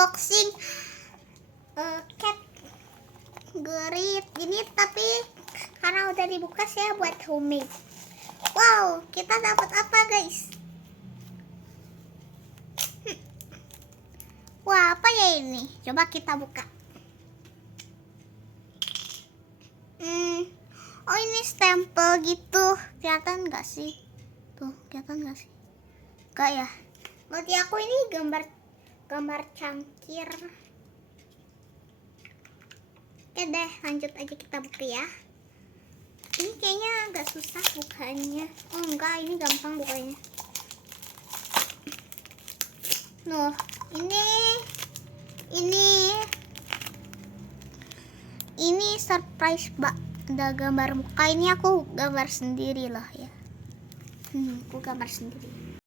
unboxing cat gerit ini, tapi karena udah dibuka saya buat homemade. Wow, kita dapat apa guys? Wah, apa ya ini? Coba kita buka. Oh, ini stempel gitu. Kelihatan nggak sih? Tuh, kelihatan nggak sih? Enggak ya? Menurut aku ini gambar cangkir. Oke deh, lanjut aja kita buka ya. Ini kayaknya agak susah bukanya. Oh enggak, ini gampang bukanya. Nuh, ini surprise, Mbak. Ada gambar muka. Ini aku gambar sendiri loh ya. Aku gambar sendiri.